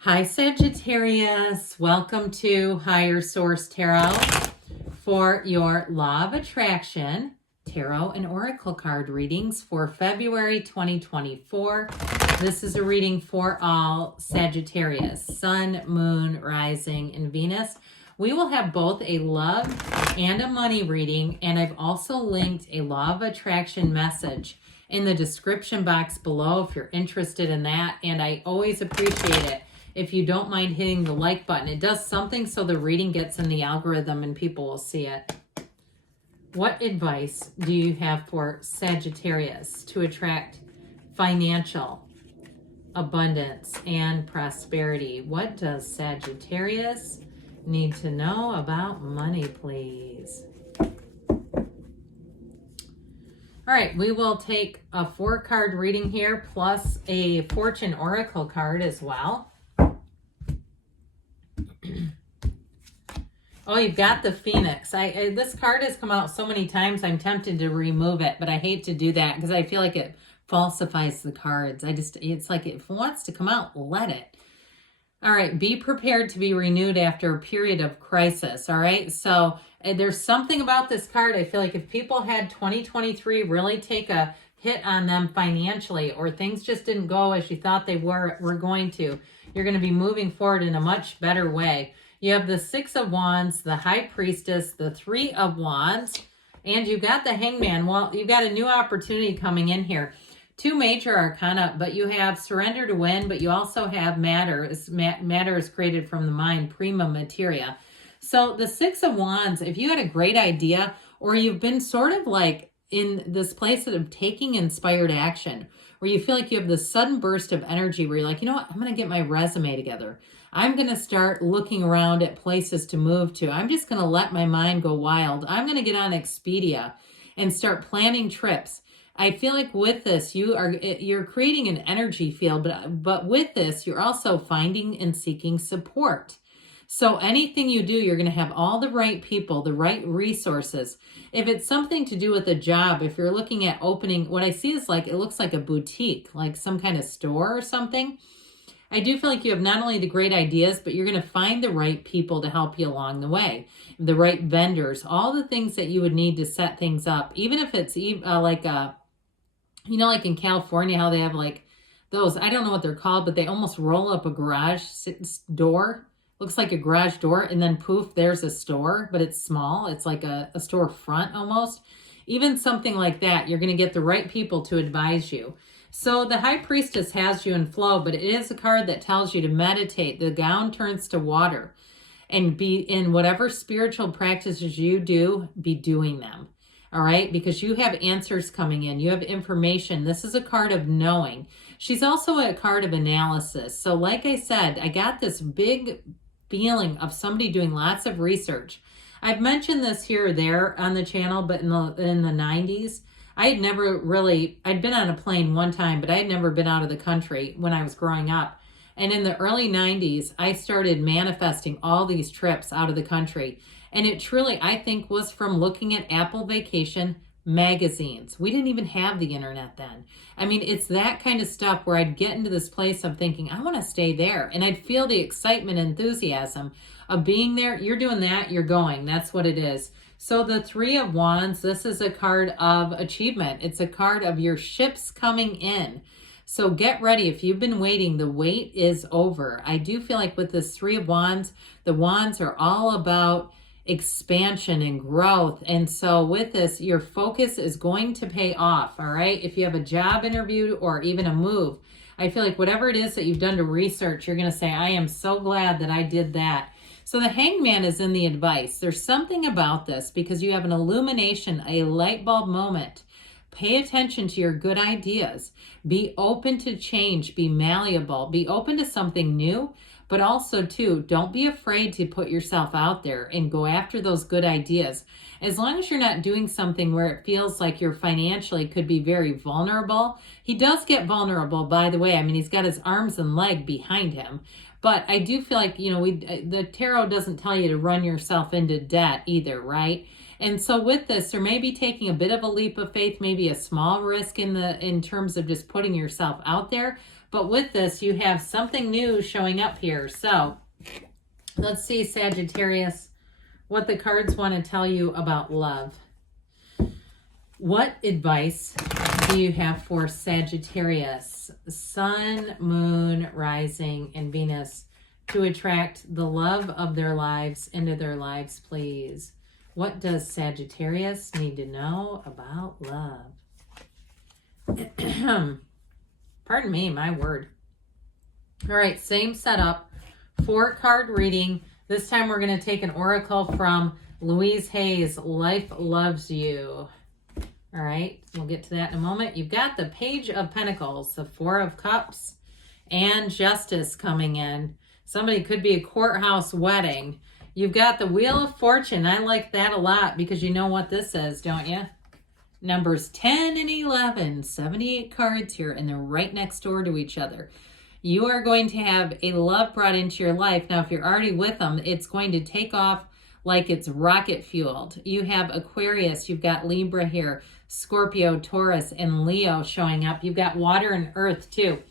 Hi, Sagittarius. Welcome to Higher Source Tarot for your Law of Attraction Tarot and Oracle card readings for February 2024. This is a reading for all Sagittarius, Sun, Moon, Rising, and Venus. We will have both a love and a money reading, and I've also linked a Law of Attraction message in the description box below if you're interested in that, and I always appreciate it if you don't mind hitting the like button. It does something so the reading gets in the algorithm and people will see it. What advice do you have for Sagittarius to attract financial abundance and prosperity? What does Sagittarius need to know about money, please? All right, we will take a 4-card reading here plus a Fortune Oracle card as well. Oh, you've got the Phoenix. This card has come out so many times, I'm tempted to remove it, but I hate to do that because I feel like it falsifies the cards. It's like if it wants to come out, let it. All right, be prepared to be renewed after a period of crisis, all right? So there's something about this card. I feel like if people had 2023 really take a hit on them financially, or things just didn't go as you thought they were going to, you're going to be moving forward in a much better way. You have the 6 of Wands, the High Priestess, the 3 of Wands, and you've got the Hangman. Well, you've got a new opportunity coming in here. 2 major arcana, but you have surrender to win, but you also have matter. Matter is created from the mind, prima materia. So the 6 of Wands, if you had a great idea, or you've been sort of like in this place of taking inspired action, where you feel like you have this sudden burst of energy where you're like, you know what, I'm going to get my resume together. I'm going to start looking around at places to move to. I'm just going to let my mind go wild. I'm going to get on Expedia and start planning trips. I feel like with this, you're creating an energy field, but with this, you're also finding and seeking support. So anything you do, you're going to have all the right people, the right resources. If it's something to do with a job, if you're looking at opening, what I see is like, it looks like a boutique, like some kind of store or something. I do feel like you have not only the great ideas, but you're going to find the right people to help you along the way. The right vendors, all the things that you would need to set things up. Even if it's like in California, how they have like those, I don't know what they're called, but they almost roll up a garage door. Looks like a garage door, and then poof, there's a store, but it's small. It's like a storefront almost. Even something like that, you're going to get the right people to advise you. So the High Priestess has you in flow, but it is a card that tells you to meditate. The gown turns to water, and be in whatever spiritual practices you do, be doing them. All right, because you have answers coming in. You have information. This is a card of knowing. She's also a card of analysis. So like I said, I got this big feeling of somebody doing lots of research. I've mentioned this here or there on the channel, but in the 90s, I'd been on a plane one time, but I had never been out of the country when I was growing up. And in the early 90s, I started manifesting all these trips out of the country. And it truly, I think, was from looking at Apple Vacation magazines. We didn't even have the internet then. I mean, it's that kind of stuff where I'd get into this place of thinking, I want to stay there. And I'd feel the excitement, enthusiasm of being there. You're doing that, you're going. That's what it is. So the 3 of Wands, this is a card of achievement. It's a card of your ships coming in. So get ready. If you've been waiting, the wait is over. I do feel like with this 3 of Wands, the Wands are all about expansion and growth. And so with this, your focus is going to pay off, all right? If you have a job interview or even a move, I feel like whatever it is that you've done to research, you're going to say, I am so glad that I did that. So the Hangman is in the advice. There's something about this because you have an illumination, a light bulb moment. Pay attention to your good ideas. Be open to change. Be malleable. Be open to something new. But also, too, don't be afraid to put yourself out there and go after those good ideas. As long as you're not doing something where it feels like you're financially could be very vulnerable. He does get vulnerable, by the way. I mean, he's got his arms and leg behind him. But I do feel like, the tarot doesn't tell you to run yourself into debt either, right? And so with this, there may be taking a bit of a leap of faith, maybe a small risk in terms of just putting yourself out there. But with this, you have something new showing up here. So let's see, Sagittarius, what the cards want to tell you about love. What advice do you have for Sagittarius, Sun, Moon, Rising, and Venus to attract the love of their lives into their lives, please? What does Sagittarius need to know about love? Pardon me, my word. All right, same setup. 4-card reading. This time we're going to take an oracle from Louise Hay's Life Loves You. All right, we'll get to that in a moment. You've got the Page of Pentacles, the 4 of Cups, and Justice coming in. Somebody could be a courthouse wedding. You've got the Wheel of Fortune. I like that a lot because you know what this is, don't you? Numbers 10 and 11, 78 cards here, and they're right next door to each other. You are going to have a love brought into your life. Now, if you're already with them, it's going to take off like it's rocket fueled. You have Aquarius, you've got Libra here, Scorpio, Taurus, and Leo showing up. You've got water and earth too.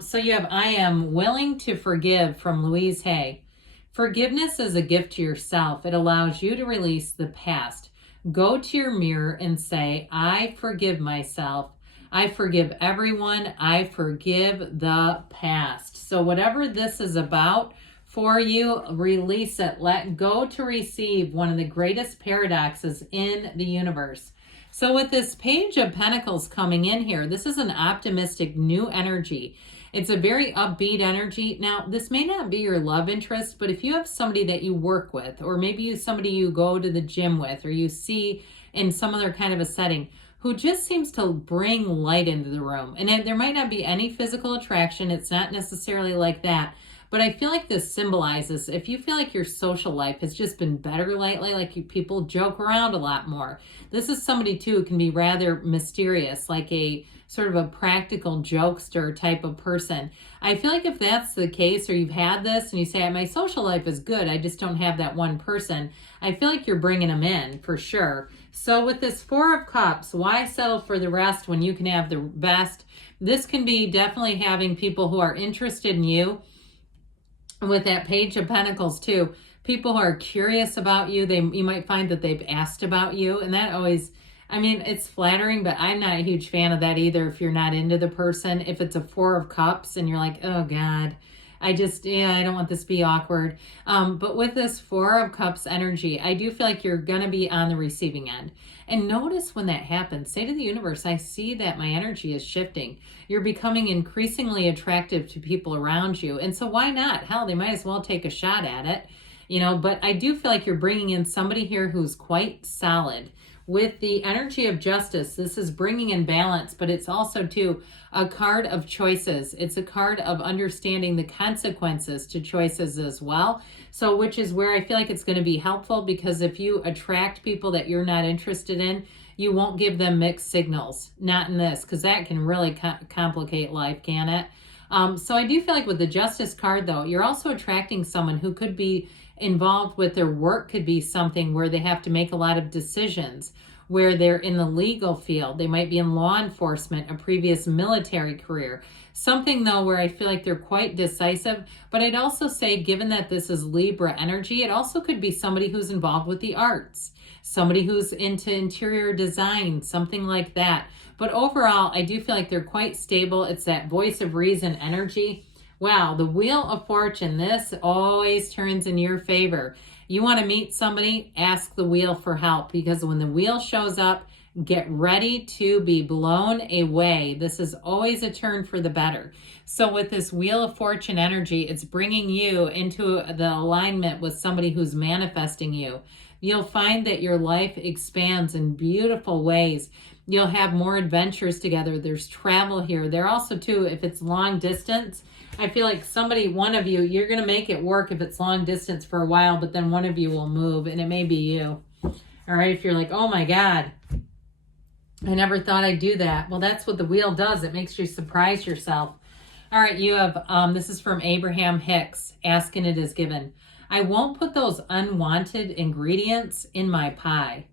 So you have I am willing to forgive from Louise Hay. Forgiveness is a gift to yourself. It allows you to release the past. Go to your mirror and say, I forgive myself. I forgive everyone. I forgive the past. So whatever this is about for you, release it. Let go to receive one of the greatest paradoxes in the universe. So with this Page of Pentacles coming in here, this is an optimistic new energy. It's a very upbeat energy. Now, this may not be your love interest, but if you have somebody that you work with, or maybe somebody you go to the gym with, or you see in some other kind of a setting, who just seems to bring light into the room. And there might not be any physical attraction. It's not necessarily like that. But I feel like this symbolizes, if you feel like your social life has just been better lately, like people joke around a lot more. This is somebody too who can be rather mysterious, like a sort of a practical jokester type of person. I feel like if that's the case, or you've had this and you say, my social life is good, I just don't have that one person, I feel like you're bringing them in for sure. So with this 4 of Cups, why settle for the rest when you can have the best? This can be definitely having people who are interested in you. With that Page of Pentacles too, people who are curious about you, you might find that they've asked about you, and that always, I mean, it's flattering, but I'm not a huge fan of that either if you're not into the person. If it's a 4 of Cups and you're like, oh God, I don't want this to be awkward. But with this 4 of Cups energy, I do feel like you're going to be on the receiving end. And notice when that happens, say to the universe, I see that my energy is shifting. You're becoming increasingly attractive to people around you. And so why not? Hell, they might as well take a shot at it, but I do feel like you're bringing in somebody here who's quite solid. With the energy of Justice, this is bringing in balance, but it's also, too, a card of choices. It's a card of understanding the consequences to choices as well. So, which is where I feel like it's going to be helpful, because if you attract people that you're not interested in, you won't give them mixed signals. Not in this, because that can really complicate life, can it? So I do feel like with the Justice card, though, you're also attracting someone who could be involved with their work, could be something where they have to make a lot of decisions, where they're in the legal field. They might be in law enforcement, a previous military career. Something, though, where I feel like they're quite decisive. But I'd also say, given that this is Libra energy, it also could be somebody who's involved with the arts, somebody who's into interior design, something like that. But overall, I do feel like they're quite stable. It's that voice of reason energy. Wow, the Wheel of Fortune, this always turns in your favor. You want to meet somebody, ask the wheel for help, because when the wheel shows up, get ready to be blown away. This is always a turn for the better. So with this Wheel of Fortune energy, it's bringing you into the alignment with somebody who's manifesting you. You'll find that your life expands in beautiful ways. You'll have more adventures together. There's travel here. There also, too, if it's long distance, I feel like one of you, you're going to make it work if it's long distance for a while, but then one of you will move, and it may be you. All right, if you're like, oh my God, I never thought I'd do that. Well, that's what the wheel does. It makes you surprise yourself. All right, you have, this is from Abraham Hicks, Ask and It Is Given. I won't put those unwanted ingredients in my pie.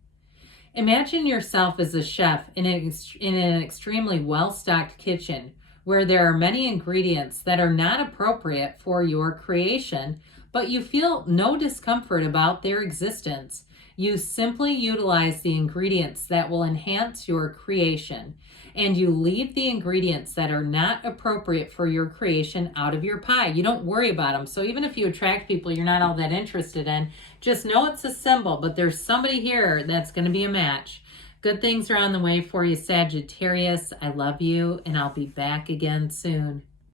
Imagine yourself as a chef in an extremely well-stocked kitchen where there are many ingredients that are not appropriate for your creation, but you feel no discomfort about their existence. You simply utilize the ingredients that will enhance your creation, and you leave the ingredients that are not appropriate for your creation out of your pie. You don't worry about them. So even if you attract people you're not all that interested in, just know it's a symbol, but there's somebody here that's going to be a match. Good things are on the way for you, Sagittarius. I love you, and I'll be back again soon.